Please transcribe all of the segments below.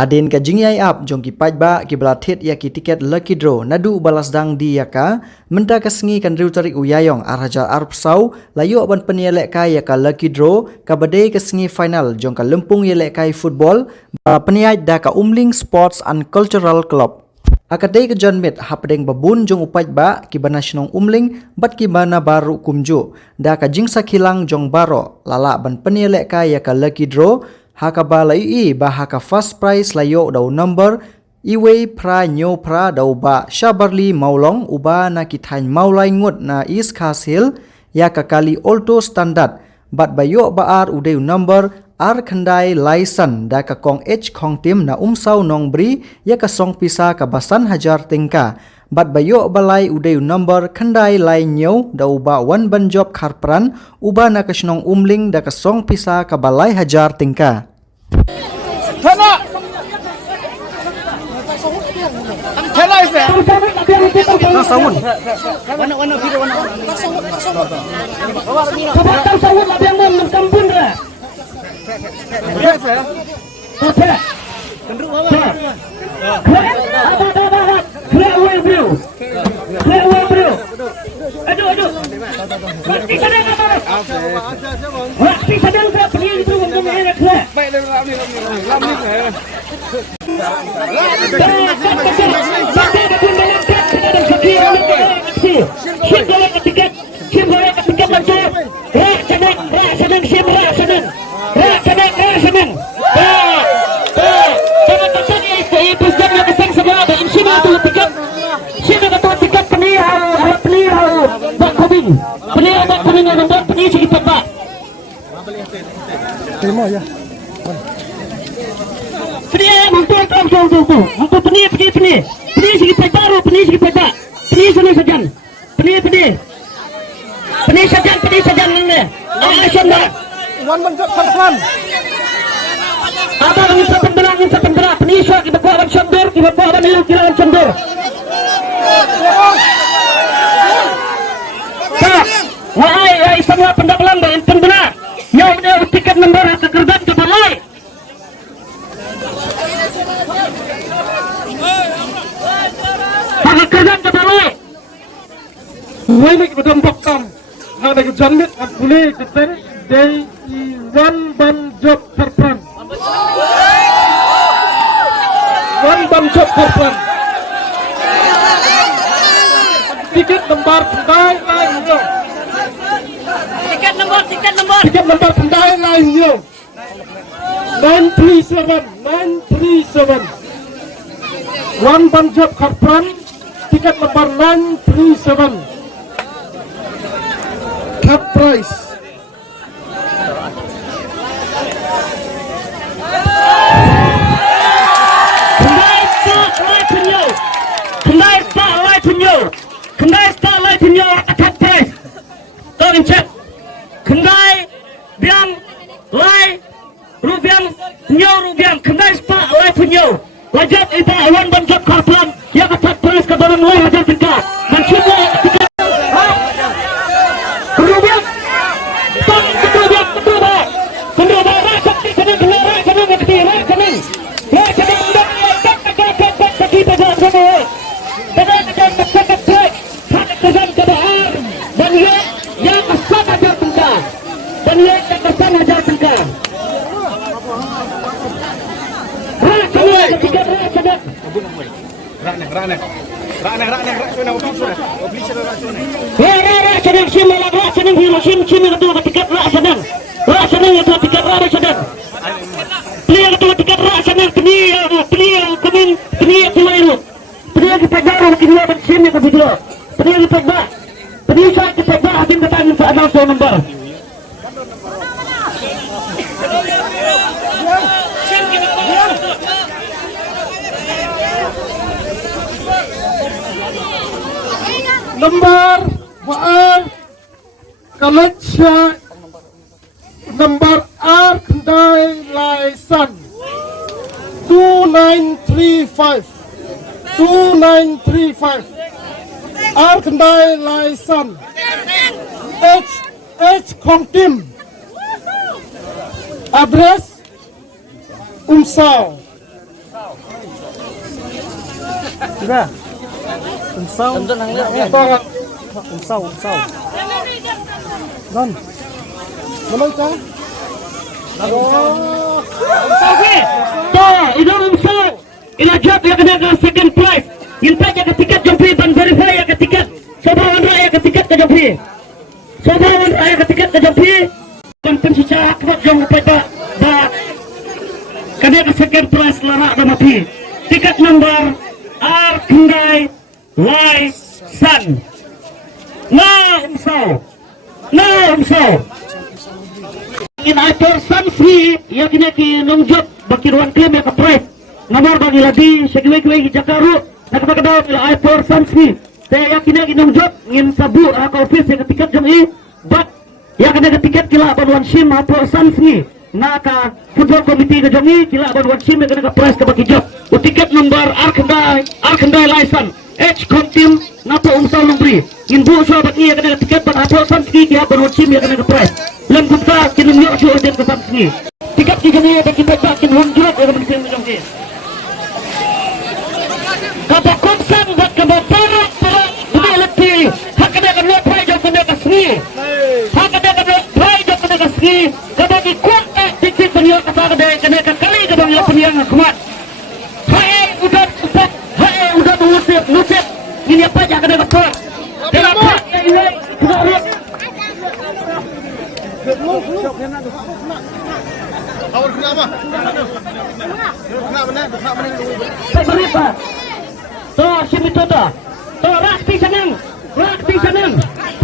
Hadin ka jingyai up jong ki pajba ki belatit ya ki tiket lucky draw nadu balas dang di yaka menta ka sengi kan riu tarik uyayong arhajar arpsau layo ban penielek ka ya ka lucky draw ka badai ka sengi final jong ka lempung yelek kai football ba peniai da ka Umling Sports and Cultural Club. Akadai ke John Mit hapdeng babun jong upajba ki banasionong Umling bat ki bana baru kumju da ka jingsa kilang jong baro lala ban penielek ka ya ka lucky draw haka balai haka first prize layo dau number iwe pra nyo pra dau ba Shabarli Maulong uba na kithain maulai ngut na East Castle ya kakali Alto Standard bat bayo baar udeu number ar khandai laisan da ka kong H kong tim na umsau nongbri ya ka song pisa ka basan hajar tingka bat bayo balai udeu number khandai lai nyo da uba wan banjob kharpran uba na ka snong Umling da ka song pisa ka balai hajar tingka. Tana! Tana isa! Nasawun. Wana biru wana. Kapag sawun labang mo ng kampun ra. Yes ya. Oke. Kendru bawa. Clear away bro. Aduh. Mati sadang apa? Mati sadang ka pilih itu untuk mengelak clear. Baik lam ni saya. Terima ya. Peni betul. Untuk peni segi baru, peni segi baru. Peni sajan. Peni sajan ni. Action dah. Wan banjak kharpan. Apa yang sependera. Peni shot kita buat cendor, kita buat hilang kira cendor. Wahai semua pendapatan dan pendana. Yang dia tiket nombor kekerjaan ke balai. Kekerjaan ke balai. Wainik betul bakam. Ada ke John Mit boleh kita day wan banjak kharpan. Wan banjak kharpan. Tiket nombor pendai lain yo. Tiket nombor pendai lain yo. 937. Wan banjak kharpan. Tiket nombor 937. Cap price. Kendai start live attack price. Tolong cek. Kendai biang live rubiang kendai start live punya. Wajib itu awan banjak karpan yang attack price ke dalam live wajib kita. Mencuba rubiang. Kedua sakti kena Nomor waan Kalacha nomor R kendai laisan 2935 R kendai laisan H Kongtim Address Umsau Sudah. Unsau. Unsau. Dan. Mana itu? Oh. Okay. So, idong umsaw. Ilajab ya kena ke second prize. Yinta ya ke tiket jompi ban verify ya ke tiket. Sobawan raya ke tiket ke jompi. Sobawan raya ke tiket ke jompi. Dan pensica akbat jom upai ba. Kena ke second prize larak dan mati. Tiket number R Kendai Y San. Na umsaw. In I person free ya kena ki nongjot bakiruan klaim ya ke prize. Nomor bagi lagi sekiwe-kiwe Jakaru nak pakadaw ila I person free. Saya ya kena ki nongjot ngin sabu ka office ya ke tiket jong i but ya kena ke tiket kila ban sim I person free. Na ka football committee ke jong i kila ban sim ya kena ke prize ke baki job. Tiket nomor Arkandai license H kontim napo umsaw nombri. In bu so bat ni ya kena ke tiket ban I person free ya ban sim ya kena ke prize. Lem kumta kinum yo jo den ke samsni. Tiket ki jeni baki baca kin honjot ya ban sim jong i. Kata kumsam buat ke bapara budi leti hak kena ke luar prize jong kena ke sri. Hak kena ke luar prize jong kena ke sri. Kata di kuat tiket dunia kata kena ke kali ke bang yang kuat. Udah nusip ini apa aja kena kepala kenapa ini sudah lihat awal kenapa berapa tuh sini tuh rakti senang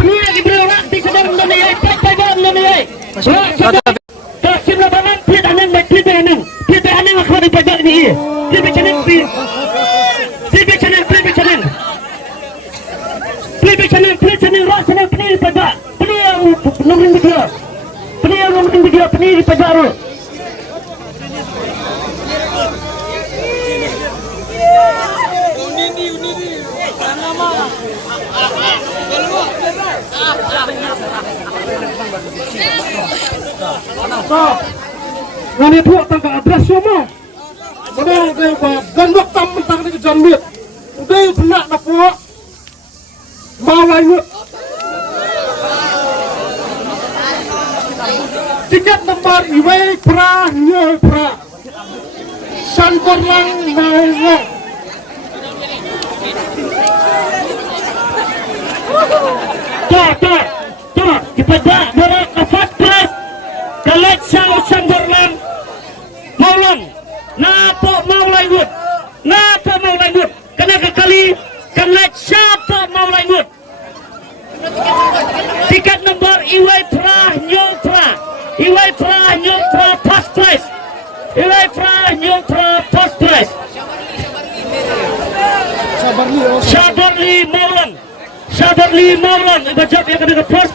ini lagi beli rakti senang mengenai mengenai tuh sini lapangan plit aneng akan dipajak ini plit channel rasional penil pajak penil nomor tiga penil pajak ro. Ngani tuak tangka adres semua. Udah dan waktu mentang ni kejanmit. Udah benak nak puak. Mawai ngut. Tiket nomor iwai pra nyoy pra. Santor lang mau. Tuh, kita dah berak ke first class. Kalat sao santor lang. Maulong. Napo maulai ngut. Kena kekali. Kalat siapa maulai ngut. Tiket nomor iwai pra nyoy pra first prize. Syabarli Maulan. Bajab yang kena ke first